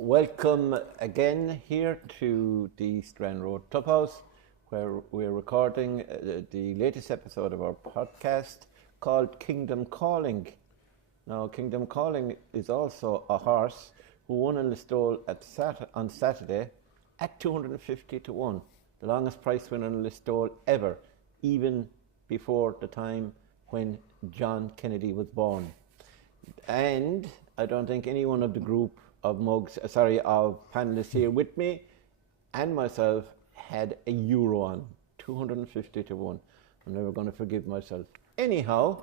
Welcome again here to the Strand Road Clubhouse, where we're recording the latest episode of our podcast called Kingdom Calling. Now, Kingdom Calling is also a horse who won in Listowel on Saturday at 250 to 1, the longest price winner in Listowel ever, even before the time when John Kennedy was born. And I don't think any one of the group of panelists here with me and myself had a euro on, 250 to 1. I'm never going to forgive myself. Anyhow,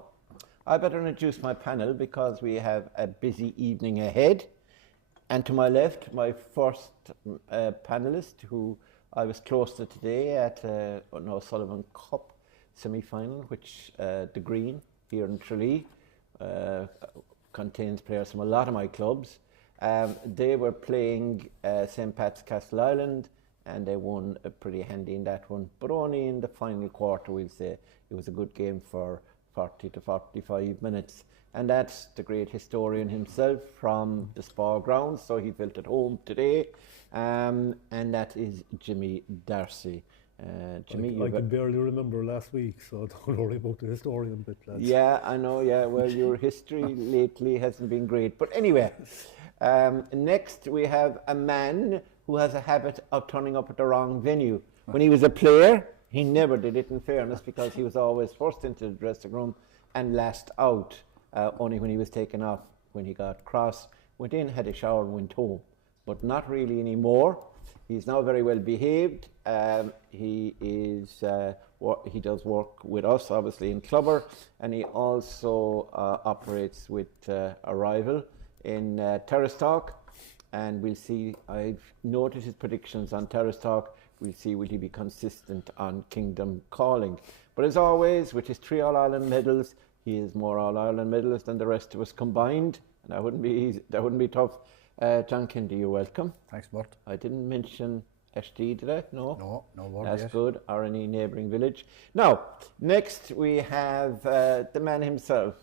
I better introduce my panel because we have a busy evening ahead. And to my left, my first panelist, who I was close to today at Sullivan Cup semi-final, which the Green here in Tralee contains players from a lot of my clubs. They were playing St. Pat's Castle Island, and they won pretty handy in that one, but only in the final quarter. We'll say it was a good game for 40 to 45 minutes. And that's the great historian himself from the Spa grounds, so he felt at home today, and that is Jimmy Darcy. Jimmy, I can barely remember last week, so don't worry about the historian bit, lads. Yeah, I know, yeah. Well, your history lately hasn't been great. But anyway, next we have a man who has a habit of turning up at the wrong venue. When he was a player, he never did it, in fairness, because he was always first into the dressing room and last out, only when he was taken off, when he got cross, went in, had a shower and went home. But not really anymore. He's now very well behaved. He does work with us, obviously, in Clubber, and he also operates with a rival in Terrace Talk. And we'll see, I've noted his predictions on Terrace Talk. We'll see will he be consistent on Kingdom Calling. But as always, with his 3 All-Ireland medals, he has more All-Ireland medals than the rest of us combined. And that wouldn't be easy, that wouldn't be tough. John Kennedy, you're welcome. Thanks, Murt. I didn't mention ST, did I? No? No word That's yet. good, or any neighbouring village. Now, next we have the man himself,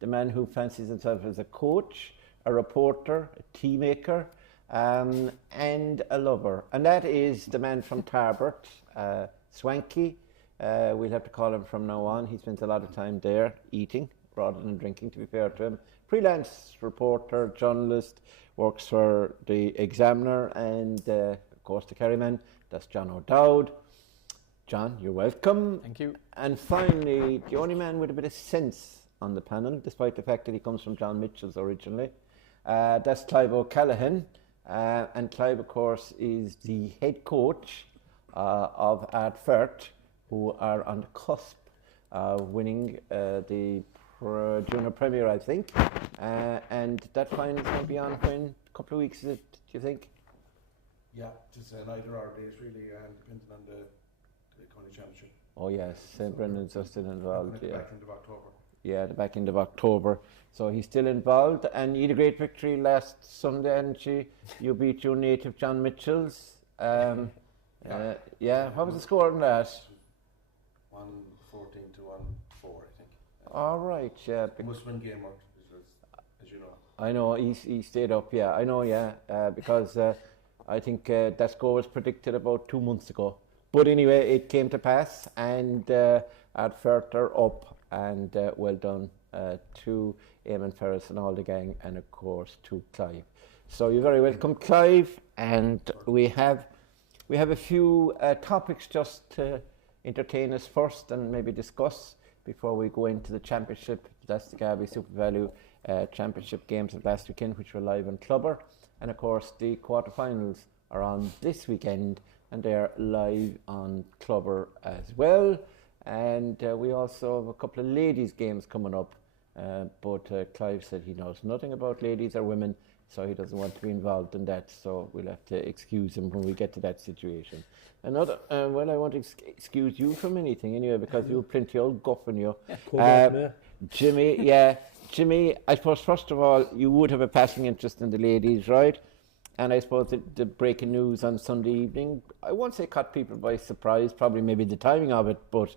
the man who fancies himself as a coach, a reporter, a tea maker, and a lover. And that is the man from Tarbert, Swanky. We'll have to call him from now on. He spends a lot of time there eating rather than drinking, to be fair to him. Freelance reporter, journalist, works for the Examiner and, of course, the Kerryman. That's John O'Dowd. John, you're welcome. Thank you. And finally, the only man with a bit of sense on the panel, despite the fact that he comes from John Mitchell's originally, that's Clive O'Callaghan. And Clive, of course, is the head coach of Ardfert, who are on the cusp of winning the Junior Premier, I think. And that final is going to be on when? A couple of weeks, is it, do you think? Yeah, just neither our days really, depending on the county championship. Oh yes, St. Brendan's are still involved. Yeah, back end of October. Yeah, the back end of October. So he's still involved, and you had a great victory last Sunday, hadn't you? You beat your native John Mitchell's. What was the score on that? 1-14 to 1-4, I think. All right, yeah. Must-win game, as you know. I know, he stayed up, yeah. I know, yeah, because I think that score was predicted about 2 months ago. But anyway, it came to pass, and Ardfert are up, and well done to Eamon Ferris and all the gang, and of course to Clive. So you're very welcome, Clive, and we have a few topics just to entertain us first and maybe discuss before we go into the championship. That's the Garvey Super Value Championship games of last weekend, which were live on Clubber, and of course the quarterfinals are on this weekend, and they're live on Clubber as well. And we also have a couple of ladies games coming up, but Clive said he knows nothing about ladies or women, so he doesn't want to be involved in that, so we'll have to excuse him when we get to that situation. Another, I want to excuse you from anything anyway, because you have plenty of guff in you. Jimmy, I suppose first of all, you would have a passing interest in the ladies, right? And I suppose the breaking news on Sunday evening, I won't say caught people by surprise, probably maybe the timing of it, but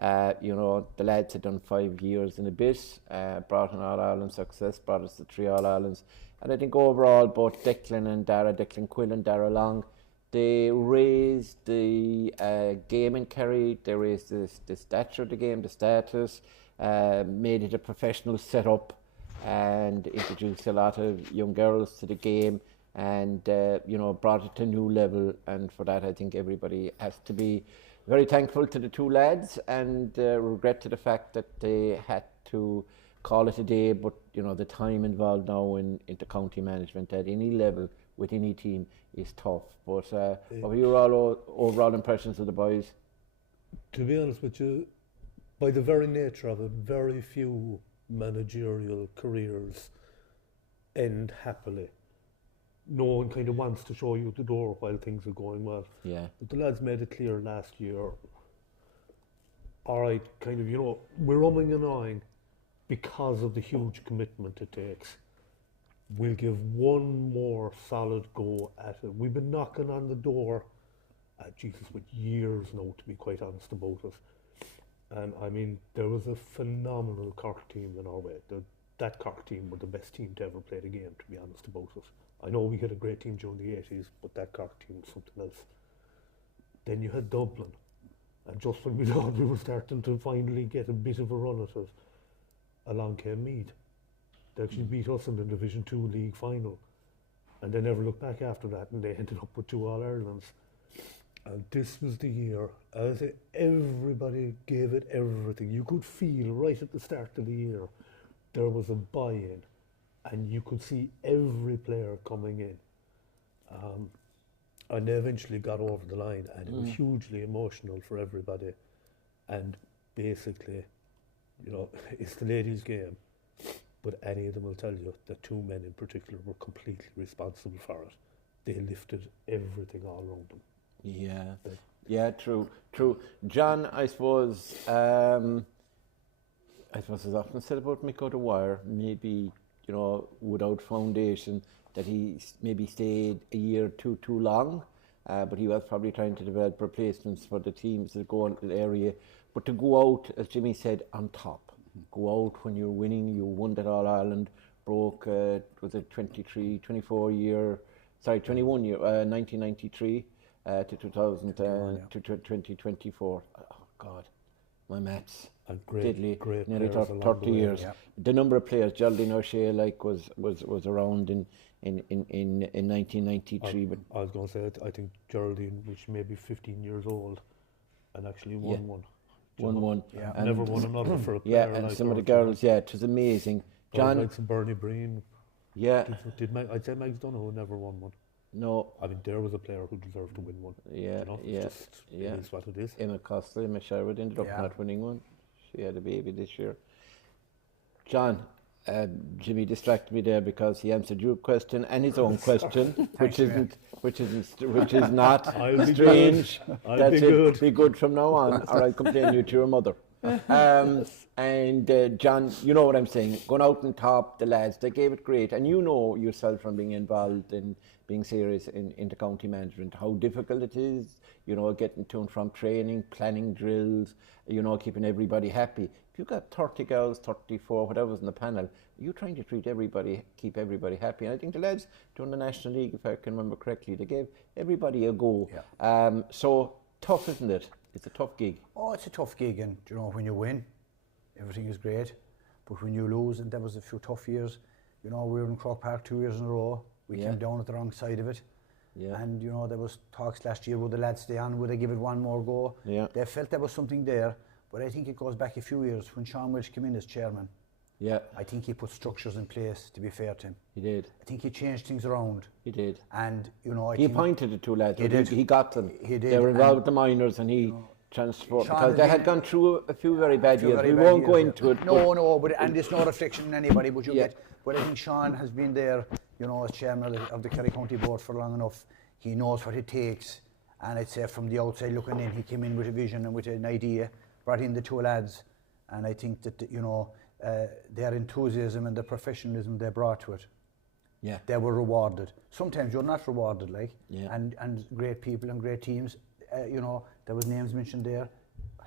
You know, the lads had done 5 years in a bit, brought an All-Ireland success, brought us to 3 All-Irelands. And I think overall, both Declan and Darragh, Declan Quill and Darragh Long, they raised the game in Kerry, they raised the stature of the game, the status, made it a professional setup, and introduced a lot of young girls to the game, and you know, brought it to a new level. And for that, I think everybody has to be very thankful to the 2 lads, and regret to the fact that they had to call it a day. But you know, the time involved now in inter-county management at any level with any team is tough. But what were your overall impressions of the boys? To be honest with you, by the very nature of it, very few managerial careers end happily. No one kind of wants to show you the door while things are going well. Yeah. But the lads made it clear last year, all right, kind of, you know, we're umming and ahhing because of the huge commitment it takes. We'll give one more solid go at it. We've been knocking on the door, Jesus, with years now, to be quite honest about it. And I mean, there was a phenomenal Cork team in our way. That Cork team were the best team to ever play the game, to be honest about it. I know we had a great team during the 80s, but that Cork team was something else. Then you had Dublin, and just when we thought we were starting to finally get a bit of a run at it, along came Meath. They actually beat us in the Division 2 league final, and they never looked back after that, and they ended up with 2 All-Irelands. And this was the year, as everybody gave it everything. You could feel right at the start of the year there was a buy-in, and you could see every player coming in. And they eventually got over the line, and it was hugely emotional for everybody. And basically, you know, it's the ladies' game, but any of them will tell you that 2 men in particular were completely responsible for it. They lifted everything all around them. Yeah, true. John, I suppose as often said about Mick O'Dwyer, maybe, you know, without foundation, that he maybe stayed a year or two too long, but he was probably trying to develop replacements for the teams that go into the area. But to go out, as Jimmy said, on top, go out when you're winning. You won that All-Ireland, broke, was it 21 year, 1993 to 2000 to 2024. Oh God, my maths. Great nearly 30 years. Yeah. The number of players, Geraldine O'Shea, like was around in 1993. But I was going to say, I think Geraldine, which may be 15 years old, and actually won one. Won. Yeah. And never won another for a player. Yeah, and like some of the girls, it was amazing. John, like some Bernie Breen. Yeah. I'd say Mags Donoghue never won one. No. I mean, there was a player who deserved to win one. Yeah, you know? It is what it is. Emma Costa, Emma Sherwood ended up not winning one. She had a baby this year. John, Jimmy distracted me there because he answered your question and his own question, which is not strange. That's it. Be good from now on, or I'll complain you to your mother. And John, you know what I'm saying. Going out and top, the lads, they gave it great, and you know yourself from being involved in being serious in inter-county management how difficult it is. You know, getting to and from training, planning drills. You know, keeping everybody happy. If you've got 30 girls, 34, whatever's in the panel, you're trying to treat everybody, keep everybody happy. And I think the lads during the National League, if I can remember correctly, they gave everybody a go. Yeah. So tough, isn't it? It's a tough gig. Oh, it's a tough gig, and you know, when you win, everything is great. But when you lose, and there was a few tough years, you know, we were in Croke Park 2 years in a row. We came down at the wrong side of it. Yeah. And you know, there was talks last year, would the lads stay on, would they give it one more go? Yeah. They felt there was something there, but I think it goes back a few years when Sean Welsh came in as chairman. Yeah. I think he put structures in place, to be fair to him. He did. I think he changed things around. He did. And you know, he appointed the 2 lads. He got them. He did. They were involved with the minors, and he transferred, because they had gone through a few very bad years. We won't go into it. No, but and it's no reflection on anybody, but you get. But I think Sean has been there, you know, as chairman of the Kerry County Board for long enough. He knows what it takes, and I'd say from the outside looking in, he came in with a vision and with an idea, brought in the 2 lads, and I think that, you know, their enthusiasm and the professionalism they brought to it, they were rewarded. Sometimes you're not rewarded, like, and great people and great teams, you know, there was names mentioned there,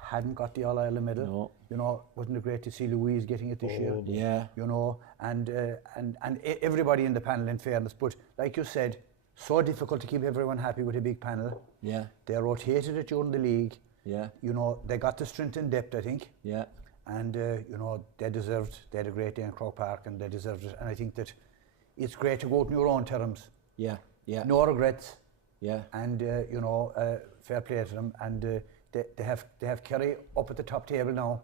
hadn't got the All-Ireland medal. No. You know, wasn't it great to see Louise getting it this year? Yeah. You know, and everybody in the panel, in fairness, but like you said, so difficult to keep everyone happy with a big panel. Yeah. They rotated it during the league. Yeah. You know, they got the strength and depth, I think. Yeah. And, you know, they had a great day in Croke Park and they deserved it. And I think that it's great to go out on your own terms. Yeah. Yeah. No regrets. Yeah. And, you know, fair play to them. And they have Kerry up at the top table now.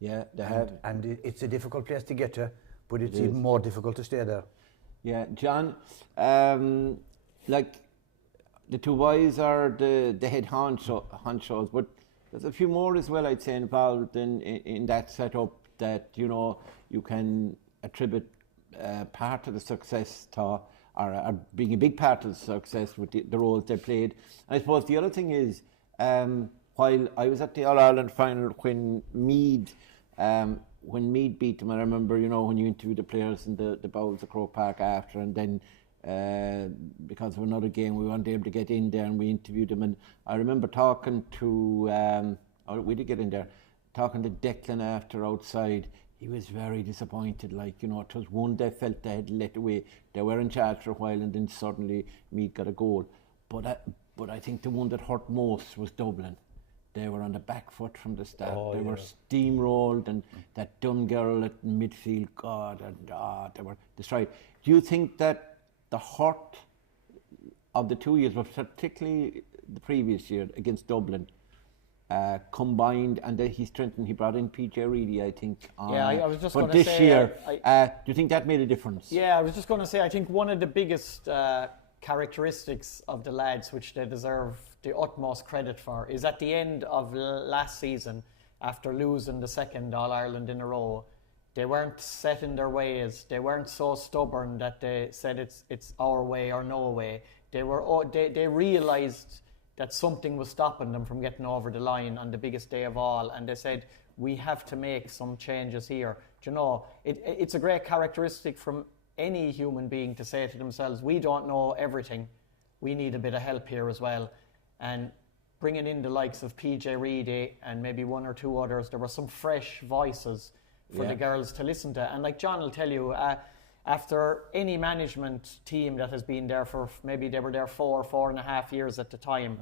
Yeah, they have. And it's a difficult place to get to, but it's even more difficult to stay there. Yeah, John, like the two boys are the head honchos, but there's a few more as well, I'd say, involved in that setup that, you know, you can attribute part of the success to, or being a big part of the success with the roles they played. And I suppose the other thing is, while I was at the All-Ireland final when Meath beat them, I remember, you know, when you interviewed the players in the bowls of Croke Park after, and then because of another game we weren't able to get in there and we interviewed them, and I remember talking to, we did get in there, talking to Declan after outside. He was very disappointed, like, you know, it was one they felt they had let away. They were in charge for a while and then suddenly Meath got a goal. But I think the one that hurt most was Dublin. They were on the back foot from the start. They were steamrolled, and that Dunn girl at midfield, God, and they were destroyed. Do you think that the hurt of the 2 years, but particularly the previous year against Dublin, combined, and then he strengthened, he brought in PJ Reedy, I think. I was just going to say... But this year, do you think that made a difference? Yeah, I was just going to say, I think one of the biggest characteristics of the lads, which they deserve the utmost credit for, is at the end of last season, after losing the second All-Ireland in a row, they weren't set in their ways. They weren't so stubborn that they said it's our way or no way. They realised that something was stopping them from getting over the line on the biggest day of all, and they said, we have to make some changes here. Do you know, it's a great characteristic from any human being to say to themselves, we don't know everything, we need a bit of help here as well. And bringing in the likes of PJ Reedy and maybe one or two others, there were some fresh voices for the girls to listen to. And like John will tell you, after any management team that has been there for, maybe they were there 4.5 years at the time,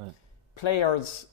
players,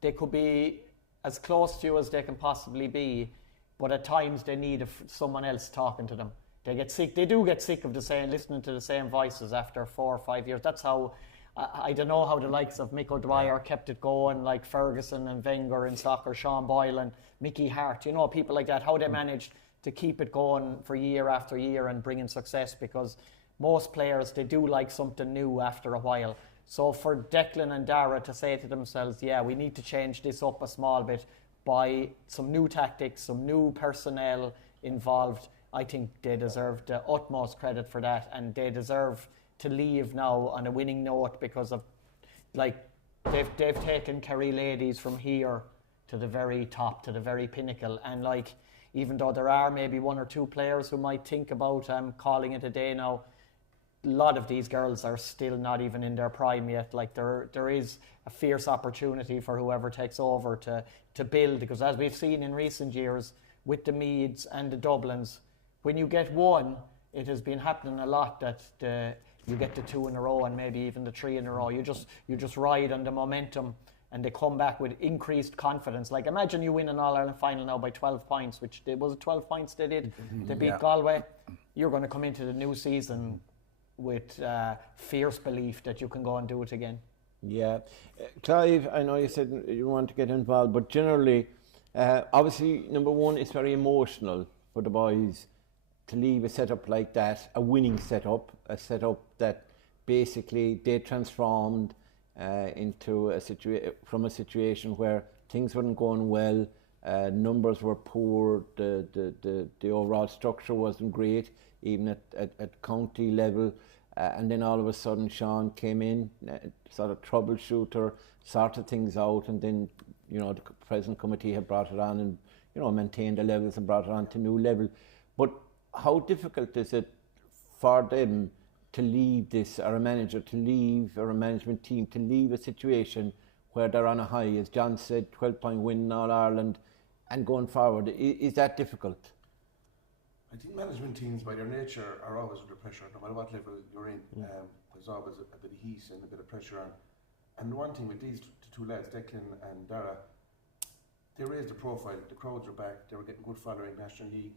they could be as close to you as they can possibly be, but at times they need someone else talking to them. They get sick. They do get sick of listening to the same voices after 4 or 5 years. That's how, I don't know how the likes of Mick O'Dwyer kept it going, like Ferguson and Wenger in soccer, Sean Boyle and Mickey Hart, you know, people like that, how they managed to keep it going for year after year and bringing success, because most players, they do like something new after a while. So for Declan and Darragh to say to themselves, yeah, we need to change this up a small bit by some new tactics, some new personnel involved, I think they deserve the utmost credit for that, and they deserve to leave now on a winning note, because of, like, they've taken Kerry Ladies from here to the very top, to the very pinnacle, and like, even though there are maybe one or two players who might think about calling it a day now, a lot of these girls are still not even in their prime yet. Like, there is a fierce opportunity for whoever takes over to build, because as we've seen in recent years with the Meads and the Dublins, when you get one, it has been happening a lot that you get the 2 in a row and maybe even the 3 in a row. You just ride on the momentum, and they come back with increased confidence. Like, imagine you win an All-Ireland final now by 12 points, which was it 12 points they did? They beat Galway. You're going to come into the new season with fierce belief that you can go and do it again. Yeah. Clive, I know you said you want to get involved, but generally, obviously, number one, it's very emotional for the boys to leave a setup like that, a winning setup, a setup that basically they transformed into from a situation where things weren't going well, numbers were poor, the overall structure wasn't great, even at county level, and then all of a sudden Sean came in, sort of troubleshooter, sorted things out, and then, you know, the present committee had brought it on and, you know, maintained the levels and brought it on to new level. But how difficult is it for them to leave this, or a manager to leave, or a management team to leave a situation where they're on a high, as John said, 12-point win in All Ireland, and going forward. Is that difficult? I think management teams, by their nature, are always under pressure, no matter what level you're in. There's always a bit of heat and a bit of pressure on. And the one thing with these two lads, Declan and Darragh, they raised the profile. The crowds are back. They were getting good following, National League,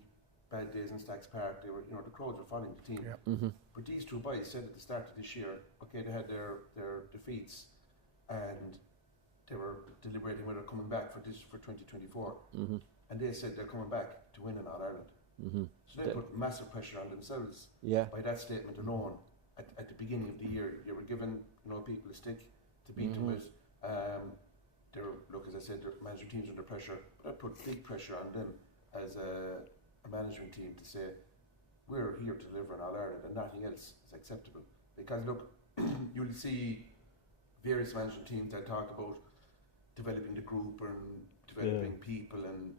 bad days in Stacks Park. They were, the crowds were following the team. But these two boys said at the start of this year, okay, they had their defeats, and they were deliberating whether they're coming back for 2024. And they said they're coming back to win in All Ireland. So they put massive pressure on themselves by that statement alone. At the beginning of the year, you were giving people a stick to beat them with. Look, as I said, their management teams under pressure, but I put big pressure on them as a management team to say, we're here to deliver in All Ireland and nothing else is acceptable. Because look, you'll see various management teams that talk about developing the group and developing people, and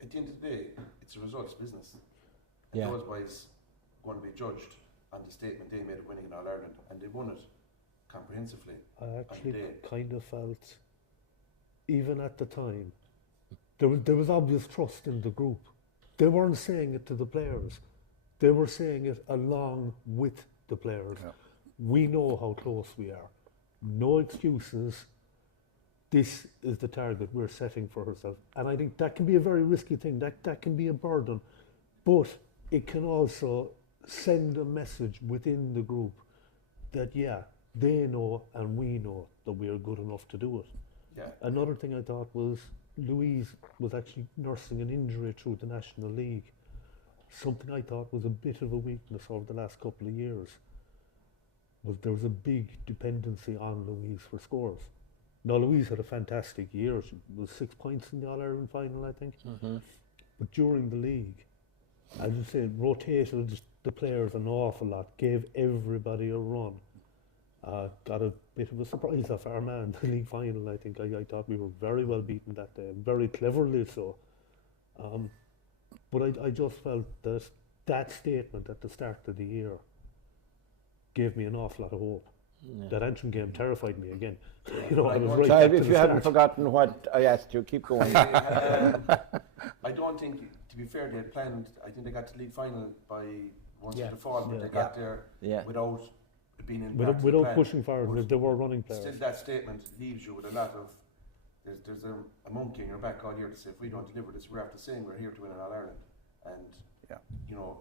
at the end of the day, it's a results business. And those boys are going to be judged on the statement they made of winning in All Ireland, and they won it comprehensively. I actually kind of felt, even at the time, there was obvious trust in the group. They weren't saying it to the players. They were saying it along with the players. We know how close we are. No excuses. This is the target we're setting for ourselves. And I think that can be a very risky thing. That can be a burden. But it can also send a message within the group that, they know and we know that we are good enough to do it. Another thing I thought was Louise was actually nursing an injury through the National League. Something I thought was a bit of a weakness over the last couple of years was there was a big dependency on Louise for scores. Now, Louise had a fantastic year. She was 6 points in the All-Ireland final, I think. But during the league, as you said, rotated the players an awful lot, gave everybody a run. Got a bit of a surprise off Armagh in the league final, I think. I thought we were very well beaten that day, very cleverly so. But I just felt that statement at the start of the year gave me an awful lot of hope. That Antrim game terrified me again. I was right back to if you haven't forgotten what I asked you, keep going. I don't think, to be fair, they had planned. I think they got to league final by once in the fall, but they got there without being in. Without pushing forward, they were running players. Still, that statement leaves you with a lot of. There's a monkey in your back all year to say, if we don't deliver this, we're after saying we're here to win in All Ireland. And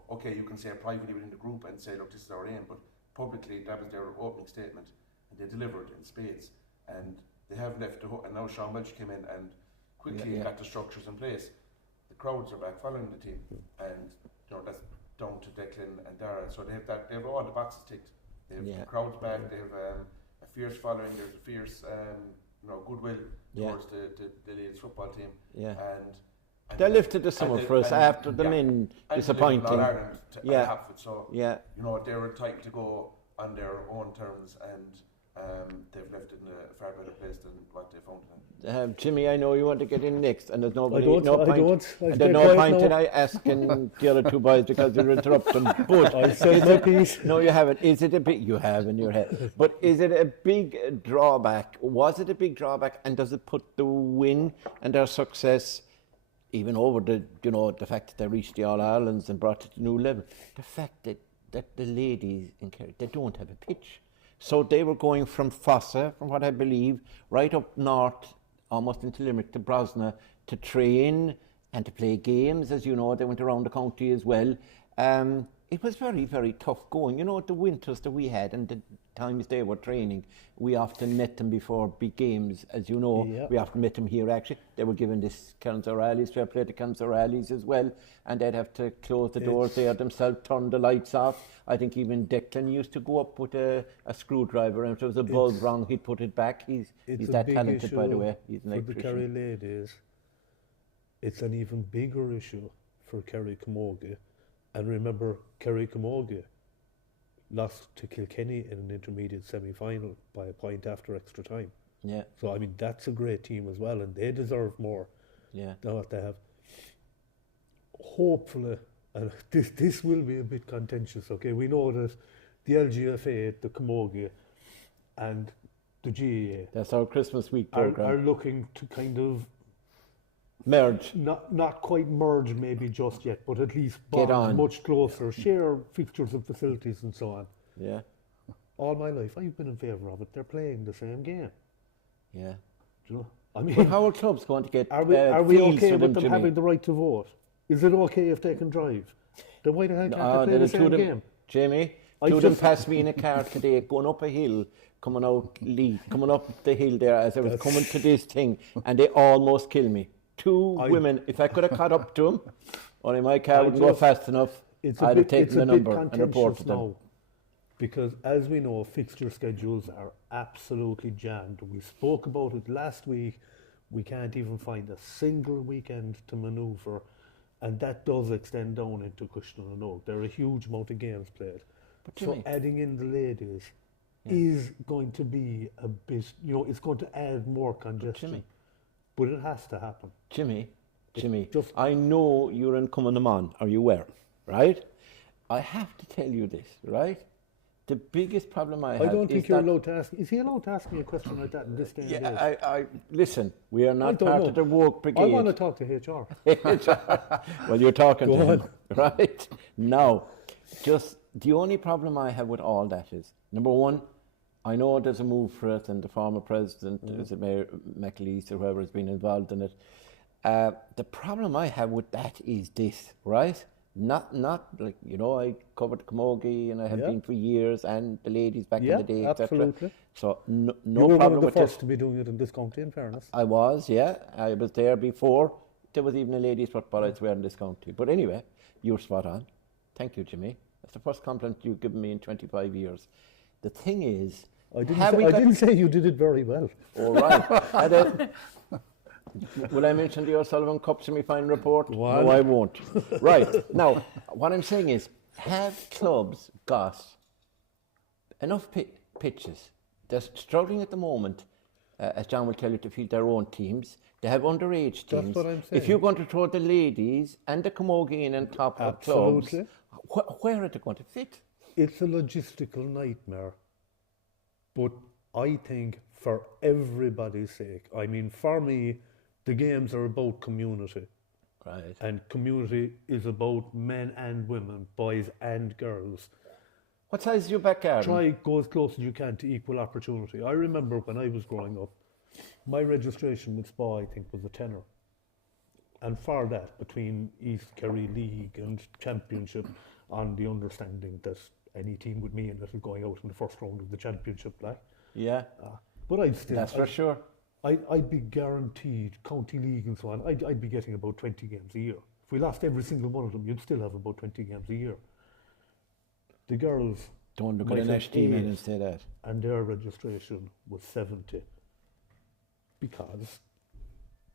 okay, you can say it privately within the group and say, look, this is our aim, but publicly, that was their opening statement, and they delivered in spades. And they have left the hook, and now Sean Welch came in and quickly got the structures in place. The crowds are back following the team, and that's down to Declan and Darragh. So they have all the boxes ticked. They have the crowds back. They have a fierce following. There's a fierce goodwill towards the ladies football team. And they lifted the summer for us after the men disappointing. So they were entitled to go on their own terms, and they've left it in a far better place than what they found it in. Jimmy, I know you want to get in next, and there's no point in I asking the other two boys because you're interrupting. But I said my piece. No, you haven't. Is it a big? You have in your head. But is it a big drawback? Was it a big drawback? And does it put the win and their success even over the fact that they reached the All Irelands and brought it to a new level? The fact that the ladies in Kerry, they don't have a pitch. So they were going from Fossa, from what I believe, right up north, almost into Limerick, to Brosna, to train and to play games. As you know, they went around the county as well. It was very, very tough going. The winters that we had and the times they were training, we often met them before big games, as you know. We often met them here, actually. They were given this Council rallies, to play the Council rallies as well, and they'd have to close the doors there themselves, turn the lights off. I think even Declan used to go up with a screwdriver, and if there was a bulb wrong, he'd put it back. He's that talented, by the way. He's an electrician. For the Kerry ladies, it's an even bigger issue for Kerry Camogie. And remember, Kerry Camogie lost to Kilkenny in an intermediate semi-final by a point after extra time. So, I mean, that's a great team as well, and they deserve more than what they have. Hopefully, and this will be a bit contentious, okay? We know that the LGFA, the Camogie, and the GAA That's our Christmas week are program. looking to kind of Merge. not quite merge maybe just yet, but at least Get bond on. much closer, share fixtures and facilities and so on. Yeah. All my life, I've been in favour of it. They're playing the same game. Yeah. Do you know? I mean, But how are clubs going to get are we fields okay for with them Jimmy? having the right to vote? Is it okay if they can drive? Then why the hell can't they play then the two same of them, game? Jamie, I two of them just- passed me in a car today, going up a hill, coming up the hill there as I was coming to this thing, and they almost killed me. Two women. If I could have caught up to them, only my car wouldn't go fast enough. I'd have taken the number and reported them. now, because as we know, fixture schedules are absolutely jammed. We spoke about it last week. We can't even find a single weekend to manoeuvre, and that does extend down into Cushnan and Oak. There are a huge amount of games played. So Jimmy- adding in the ladies is going to be a bit, it's going to add more congestion. Jimmy. But it has to happen. Jimmy, just- I know you're in coming them on, are you aware? Right? I have to tell you this, right? The biggest problem I have I don't is think you're that- allowed to ask. Is he allowed to ask me a question like that in this day and age? Yeah, I listen, we are I not don't part know. of the woke brigade. I want to talk to HR. Well, you're talking Go to him, on. right? Now, just the only problem I have with all that is, number one, I know there's a move for it, and the former president, is it Mayor McAleese or whoever has been involved in it. The problem I have with that is this, right? Not like, I covered Camogie and I have Yeah. been for years, and the ladies back in the day, etc. absolutely. So no You were one problem of the with first this. to be doing it in this county, in fairness. I was, yeah. I was there before there was even a ladies' football I'd swear in this county. But anyway, you were spot on. Thank you, Jimmy. That's the first compliment you've given me in 25 years. The thing is, I didn't say you did it very well. all right. Will I mention the O'Sullivan Cup semi-final report? Go on. No, I won't. Right. Now, what I'm saying is, have clubs got enough pitches? They're struggling at the moment, as John will tell you, to field their own teams. They have underage teams. That's what I'm If saying. you're going to throw the ladies and the Camogie in on top of clubs, Absolutely. where are they going to fit? It's a logistical nightmare. But I think for everybody's sake, I mean, for me, the games are about community. Right. And community is about men and women, boys and girls. What size is your backyard? Try go as close as you can to equal opportunity. I remember when I was growing up, my registration with SPA, I think, was a tenner. And for that, between East Kerry League and Championship, on the understanding that any team with me in it is going out in the first round of the Championship, like. Yeah, But I'd still, that's for sure. I'd be guaranteed county league and so on. I'd be getting about 20 games a year. If we lost every single one of them, you'd still have about 20 games a year. The girls, Don't look might at an have Nash team in 8, and say that. and their registration was 70 because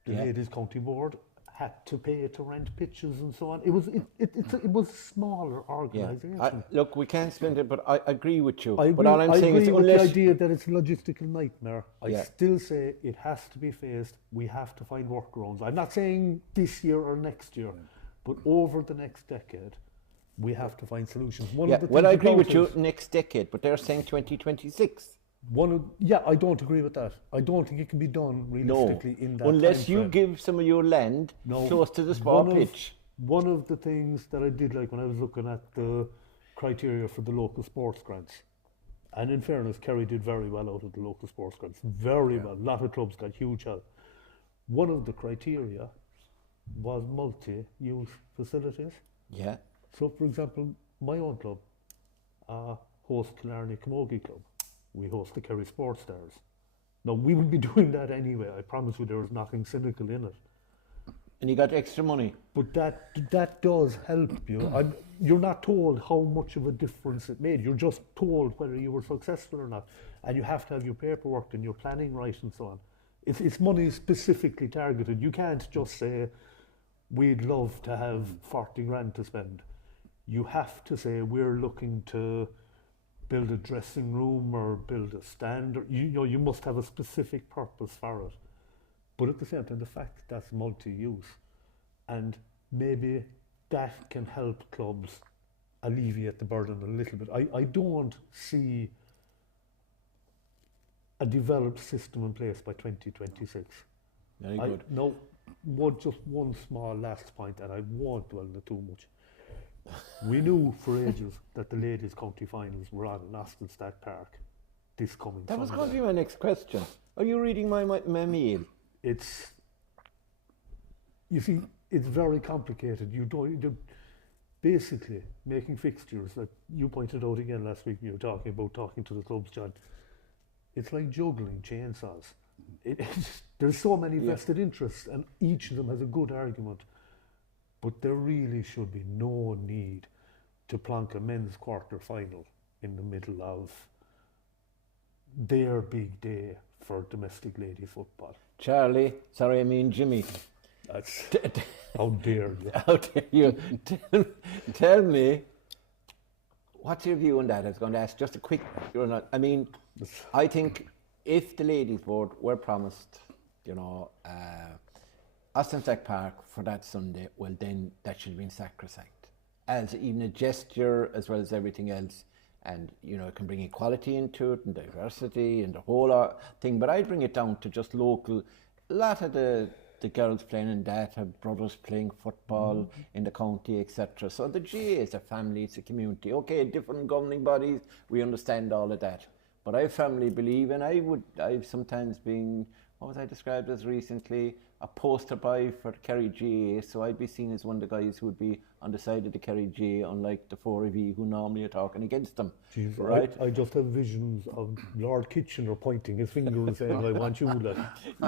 the Yeah. ladies county board had to pay to rent pitches and so on. It was it was smaller Yeah. organisation. Look, we can't spend it, but I agree with you. I agree, But all I'm saying is, with unless the idea that it's a logistical nightmare. I Yeah. still say it has to be faced. We have to find workarounds. I'm not saying this year or next year, but over the next decade, we have to find solutions. One yeah, of the well, I things agree about with you. it- Next decade, but they're saying 2026. I don't agree with that. I don't think it can be done No, realistically in that unless you timeframe. give some of your land No. close to the sport One of- pitch. One of the things that I did like when I was looking at the criteria for the local sports grants, and in fairness, Kerry did very well out of the local sports grants. Very well. A lot of clubs got huge help. One of the criteria was multi-use facilities. Yeah, So, for example, my own club hosts Killarney Camogie Club. We host the Kerry Sports Stars. Now, we would be doing that anyway. I promise you there was nothing cynical in it. and you got extra money. But that does help you. You're not told how much of a difference it made. You're just told whether you were successful or not. And you have to have your paperwork and your planning right and so on. It's money specifically targeted. You can't just say, we'd love to have 40 grand to spend. You have to say, we're looking to build a dressing room or build a stand. Or, you must have a specific purpose for it. But at the same time, the fact that that's multi-use, and maybe that can help clubs alleviate the burden a little bit. I don't see a developed system in place by 2026. Very good. No, just one small last point, and I won't dwell on it too much. We knew for ages that the ladies' county finals were on in Stack Park this coming That was Sunday. going to be my next question. Are you reading my mail? You see, it's very complicated. You're basically making fixtures that you pointed out again last week when you were talking to the clubs, John. It's like juggling chainsaws. There's so many vested interests, and each of them has a good argument. But there really should be no need to plonk a men's quarter final in the middle of their big day for domestic ladies football. Charlie, sorry, I mean Jimmy. That's how dare you? How dare you? Tell me, what's your view on that? I was going to ask just a quick. I think if the ladies board were promised, Stack Park for that Sunday, well then that should have been sacrosanct, as even a gesture as well as everything else. And it can bring equality into it and diversity and the whole thing. But I'd bring it down to just local. A lot of the girls playing in that have brothers playing football in the county, etc. So the GA is a family, it's a community. Okay, different governing bodies, we understand all of that. But I firmly believe, and I've sometimes been, what was I described as recently, a poster boy for the Kerry GA, so I'd be seen as one of the guys who would be on the side of the Kerry GA, unlike the 4 of you who normally are talking against them. Jeez, right? I just have visions of Lord Kitchener pointing his finger and saying, I want you.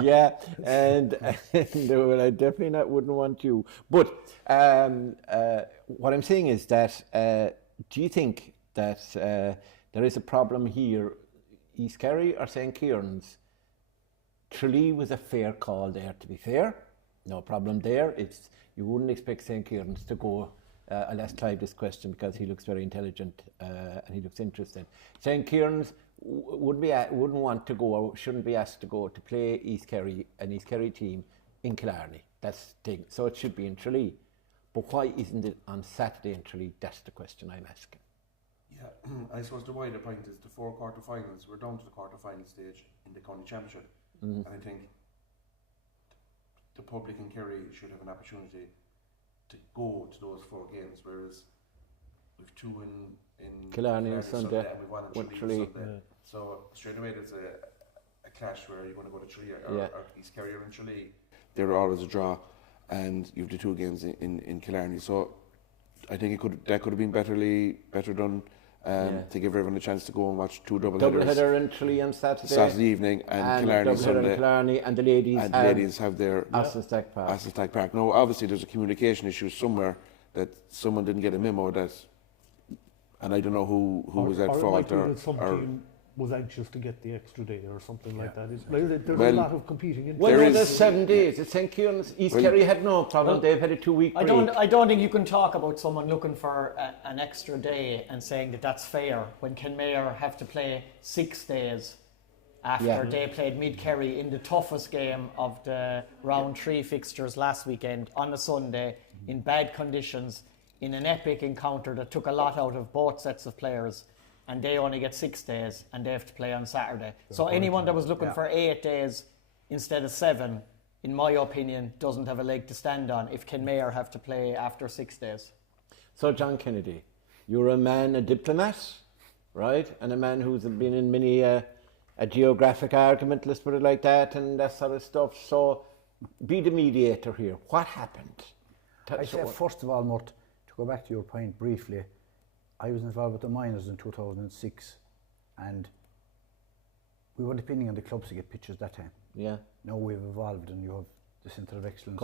Yeah, and well, I definitely wouldn't want you. But what I'm saying is that, do you think that there is a problem here? East Kerry or St. Kieran's? Tralee was a fair call there, to be fair. No problem there. You wouldn't expect St. Kieran's to go. I'll ask Clive this question because he looks very intelligent and he looks interested. St. Kieran's wouldn't want to go or shouldn't be asked to go to play an East Kerry team in Killarney. That's the thing. So it should be in Tralee. But why isn't it on Saturday in Tralee? That's the question I'm asking. Yeah, I suppose the wider point is the 4 quarter-finals. We're down to the quarter-final stage in the county championship. And I think the public in Kerry should have an opportunity to go to those 4 games, whereas we've 2 in Killarney on Sunday and we've 1 in Tralee on Sunday. So straight away there's a clash where you're going to go to Tralee or East Kerry or in Tralee. They're always a draw, and you have the 2 games in Killarney. So I think that could have been better done. To give everyone a chance to go and watch 2 double header in Tralee on Saturday evening and Killarney Sunday. Killarney, and the ladies have their Stack Park. Now, obviously, there's a communication issue somewhere that someone didn't get a memo that, and I don't know who was at fault or was anxious to get the extra day or something like that. There's a lot of competing interests. Well, there's 7 days. It's St. Kieran's. East Kerry had no problem. They've had a 2-week break. I don't think you can talk about someone looking for an extra day and saying that that's fair when Kenmare have to play 6 days after they played Mid-Kerry in the toughest game of the round 3 fixtures last weekend on a Sunday in bad conditions in an epic encounter that took a lot out of both sets of players. And they only get 6 days, and they have to play on Saturday. So anyone that was looking for 8 days instead of 7, in my opinion, doesn't have a leg to stand on if Kenmare have to play after 6 days. So John Kennedy, you're a diplomat, right? And a man who's been in many a geographic argument, let's put it like that, and that sort of stuff. So be the mediator here. What happened? I say, first of all, Murt, to go back to your point briefly, I was involved with the minors in 2006, and we were depending on the clubs to get pitches that time. Yeah. Now we've evolved, and you have the Centre of Excellence,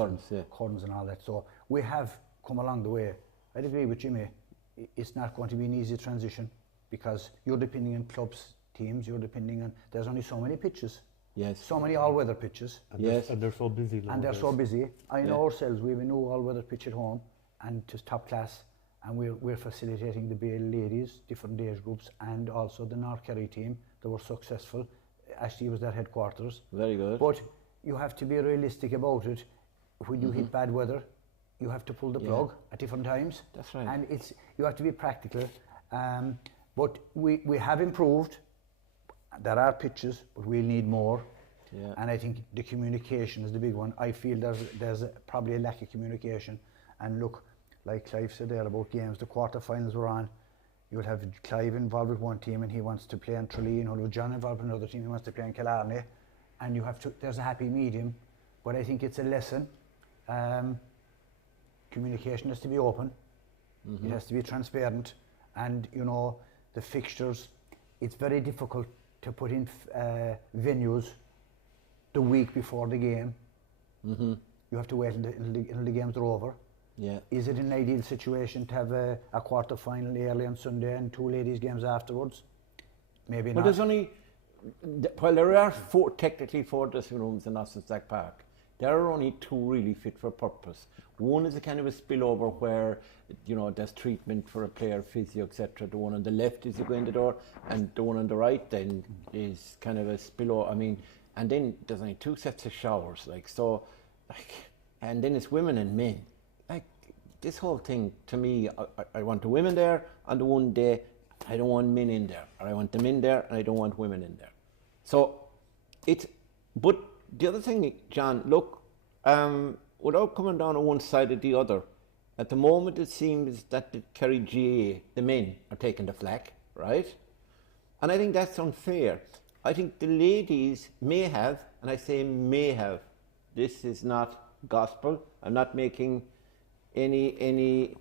Currens and all that. So we have come along the way. I'd agree with Jimmy. It's not going to be an easy transition because you're depending on clubs, teams. You're depending on. There's only so many pitches. Yes. So many all-weather pitches. And they're so busy. I know ourselves. We have a new all-weather pitch at home, and it's top class. And we're facilitating the BL ladies, different age groups, and also the North Kerry team that were successful. Ashley was their headquarters. Very good. But you have to be realistic about it. When you hit bad weather, you have to pull the plug at different times. That's right. And you have to be practical. But we have improved, There are pitches, but we'll need more. Yeah. And I think the communication is the big one. I feel there's probably a lack of communication. And look, like Clive said there about games, the quarterfinals were on. You'll have Clive involved with one team and he wants to play in Tralee, and you'll have John involved with another team, he wants to play in Killarney. And you have to, there's a happy medium. But I think it's a lesson. Communication has to be open. It has to be transparent. And, you know, the fixtures, it's very difficult to put in venues the week before the game. You have to wait until the games are over. Yeah. Is it an ideal situation to have a quarter final early on Sunday and 2 ladies games afterwards? Maybe But not. there's only, well, there are technically 4 dressing rooms in Austin Park. There are only 2 really fit for purpose. One is a kind of a spillover where, you know, there's treatment for a player, physio, etc. The one on the left is you go in the door, and the one on the right then is kind of a spillover. I mean, and then there's only 2 sets of showers, like, so, like, and then it's women and men. Like, this whole thing, to me, I want the women there on the one day, I don't want men in there, or I want the men there and I don't want women in there. So it's, but the other thing, John, look, without coming down on one side or the other, at the moment it seems that the Kerry GAA, the men, are taking the flak, right? And I think that's unfair. I think the ladies may have, and I say may have, this is not gospel, I'm not making any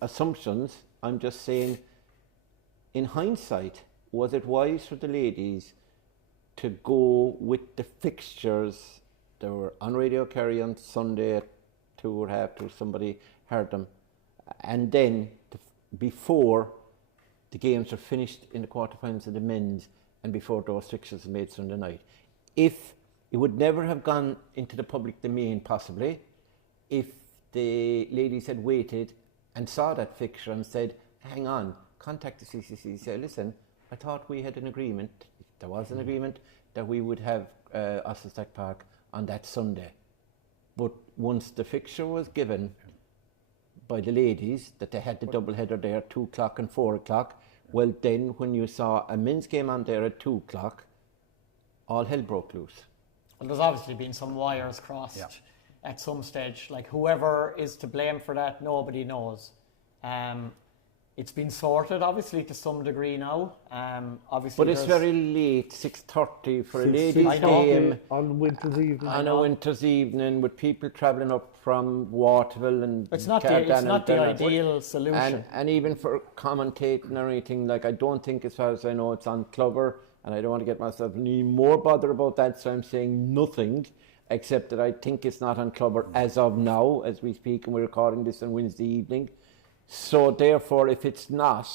assumptions, I'm just saying, in hindsight, was it wise for the ladies to go with the fixtures that were on Radio Kerry on Sunday at 2:30, somebody heard them, and then before the games are finished in the quarterfinals of the men's and before those fixtures are made Sunday night? If it would never have gone into the public domain, possibly, if the ladies had waited and saw that fixture and said, hang on, contact the CCC, say, listen, I thought we had an agreement, there was an agreement, that we would have Austin Park on that Sunday. But once the fixture was given by the ladies, that they had the double header there, 2 o'clock and 4 o'clock, well then when you saw a men's game on there at 2 o'clock, all hell broke loose. Well, there's obviously been some wires crossed at some stage. Like, whoever is to blame for that, nobody knows. It's been sorted, obviously, to some degree now. Obviously, but it's very late, 6:30 for a ladies' game on winter's evening. on a winter's evening with people travelling up from Waterville and It's not the ideal solution. And even for commentating or anything, like, I don't think, as far as I know, it's on Clover, and I don't want to get myself any more bothered about that, so I'm saying nothing, except that I think it's not on Clover as of now, as we speak, and we're recording this on Wednesday evening. So therefore, if it's not,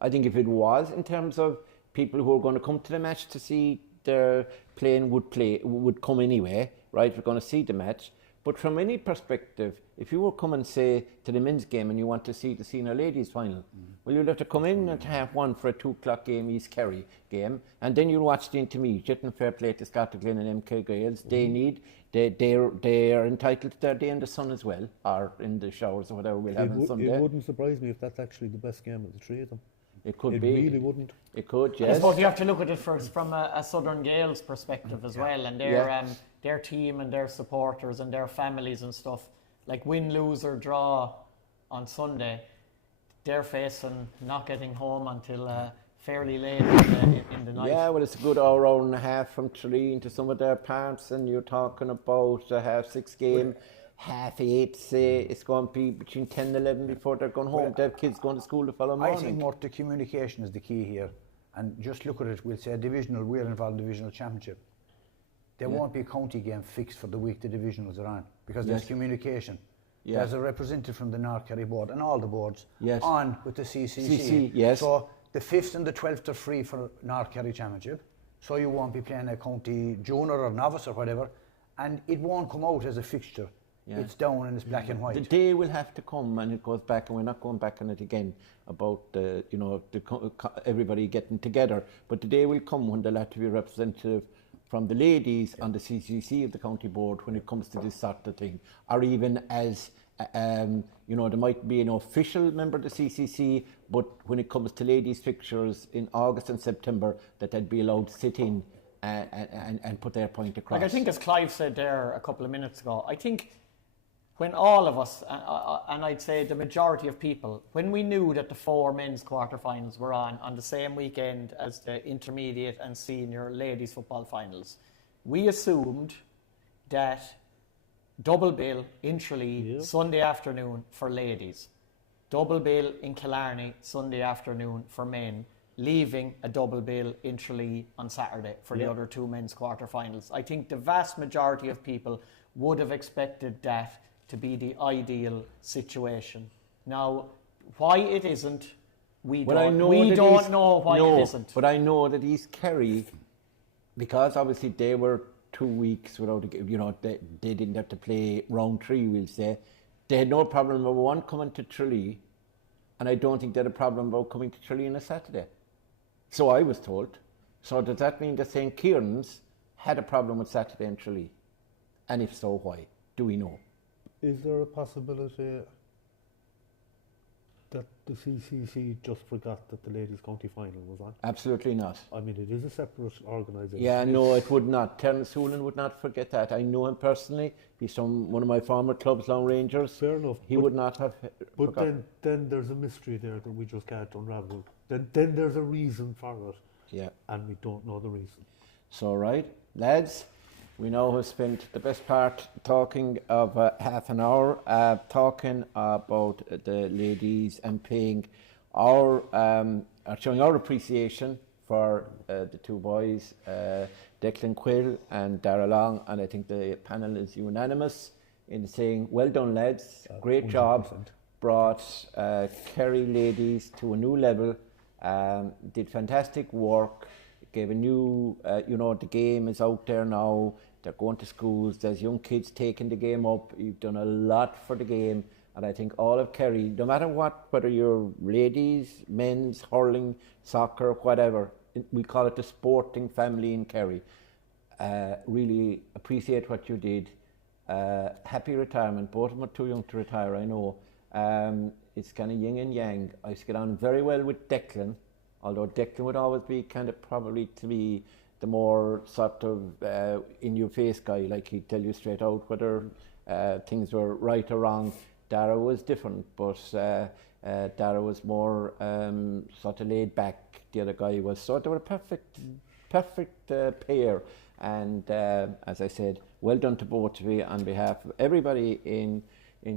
I think if it was, in terms of people who are going to come to the match to see their playing would come anyway, right? We're going to see the match. But from any perspective, if you were coming, say, to the men's game and you want to see the senior ladies final, well, you'll have to come in at 1:30 for a 2 o'clock game, East Kerry game, and then you'll watch the intermediate, and fair play to Scott Glen and MK Gales. They're entitled to their day in the sun as well, or in the showers or whatever we'll have on Sunday. It wouldn't surprise me if that's actually the best game of the 3 of them. It could It be. really wouldn't. It could, I yes. suppose you have to look at it from a Southern Gales perspective as well, and their team and their supporters and their families and stuff. Like, win, lose or draw on Sunday, they're facing not getting home until fairly late in the night. Yeah, well, it's a good hour and a half from Tralee into some of their parts, and you're talking about a 6:30 game, 8:30, say, it's going to be between 10 and 11 before they're going home. They have kids going to school the following morning. I think more the communication is the key here. And just look at it, we'll say we're involved in divisional championship. There won't be a county game fixed for the week the divisionals are on, because there's communication. Yeah. There's a representative from the North Kerry board and all the boards on with the CCC. Yes. So the 5th and the 12th are free for North Kerry Championship. So you won't be playing a county junior or novice or whatever. And it won't come out as a fixture. Yeah. It's down and it's black and white. The day will have to come, and it goes back, and we're not going back on it again about everybody getting together. But the day will come when there'll have to be a representative from the ladies on the CCC of the county board when it comes to this sort of thing, or even as You know, there might be an official member of the CCC, but when it comes to ladies fixtures in August and September, that they'd be allowed to sit in and put their point across. Like I think as Clive said there a couple of minutes ago, I think when all of us, and I'd say the majority of people, when we knew that the 4 men's quarterfinals were on the same weekend as the intermediate and senior ladies football finals, we assumed that double bill in Tralee Sunday afternoon for ladies, double bill in Killarney Sunday afternoon for men, leaving a double bill in Tralee on Saturday for the other 2 men's quarterfinals. I think the vast majority of people would have expected that to be the ideal situation. Now, why it isn't, we don't know why it isn't. But I know that East Kerry, because obviously they were 2 weeks without, you know, they didn't have to play round 3, we'll say. They had no problem, number one, coming to Tralee, and I don't think they had a problem about coming to Tralee on a Saturday. So I was told. So does that mean that St. Kieran's had a problem with Saturday and Tralee? And if so, why? Do we know? Is there a possibility that the CCC just forgot that the ladies' county final was on? Absolutely not. I mean, it is a separate organisation. Yeah, no, it would not. Terence Hoolan would not forget that. I know him personally. He's from one of my former clubs, Long Rangers. Fair enough. He would not have But forgotten. then there's a mystery there that we just can't unravel. Then there's a reason for it. Yeah. And we don't know the reason. So, right, lads, we now have spent the best part talking of half an hour, talking about the ladies and paying showing our appreciation for the 2 boys, Declan Quill and Darragh Long, and I think the panel is unanimous in saying, well done lads, great 100%. job, brought Kerry Ladies to a new level, did fantastic work, gave a new, you know, the game is out there now, they're going to schools, there's young kids taking the game up, you've done a lot for the game, and I think all of Kerry, no matter what, whether you're ladies, men's, hurling, soccer, whatever, we call it the sporting family in Kerry, really appreciate what you did. Happy retirement, both of them are too young to retire, I know. It's kind of yin and yang. I used to get on very well with Declan, although Declan would always be kind of probably to be the more sort of in-your-face guy, like he'd tell you straight out whether things were right or wrong. Darragh was different, but Darragh was more sort of laid back. The other guy was, so they were a perfect pair. And as I said, well done to both of you on behalf of everybody in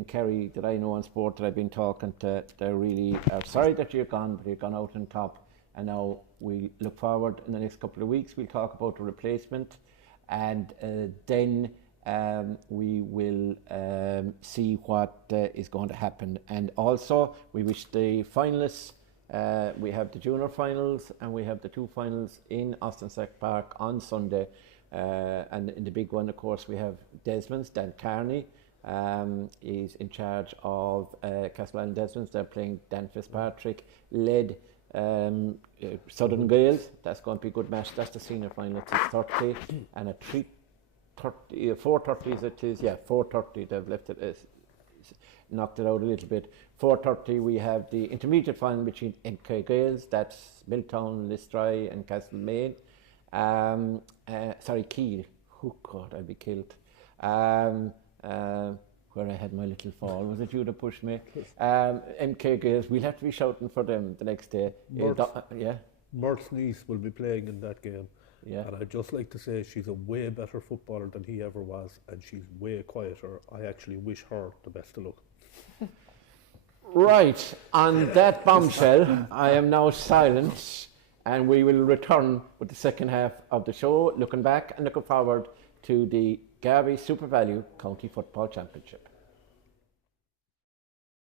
Kerry that I know on sport that I've been talking to. They really are sorry that you're gone, but you've gone out on top. And now we look forward in the next couple of weeks. We'll talk about the replacement, and then we will see what is going to happen. And also, we wish the finalists. We have the junior finals and we have the 2 finals in Austin Sack Park on Sunday. And in the big one, of course, we have Desmond's, Dan Carney. Is in charge of Castle Island Desmond's. They're playing Dan Fitzpatrick, led Southern Gales. That's going to be a good match. That's the senior final at 6:30 and at 4:30 it is. Yeah, 4:30. They've left it, knocked it out a little bit. 4:30 we have the intermediate final between MK Gales. That's Milltown, Listry and Castlemaine. Sorry, Keele. Oh God, I'd be killed. Where I had my little fall. Was it you that pushed me? MK Gales, we'll have to be shouting for them the next day. Murt's niece will be playing in that game. Yeah. And I'd just like to say she's a way better footballer than he ever was, and she's way quieter. I actually wish her the best of luck. Right, on that bombshell, I am now silent, and we will return with the second half of the show, looking back and looking forward to the Garvey Super Value County Football Championship.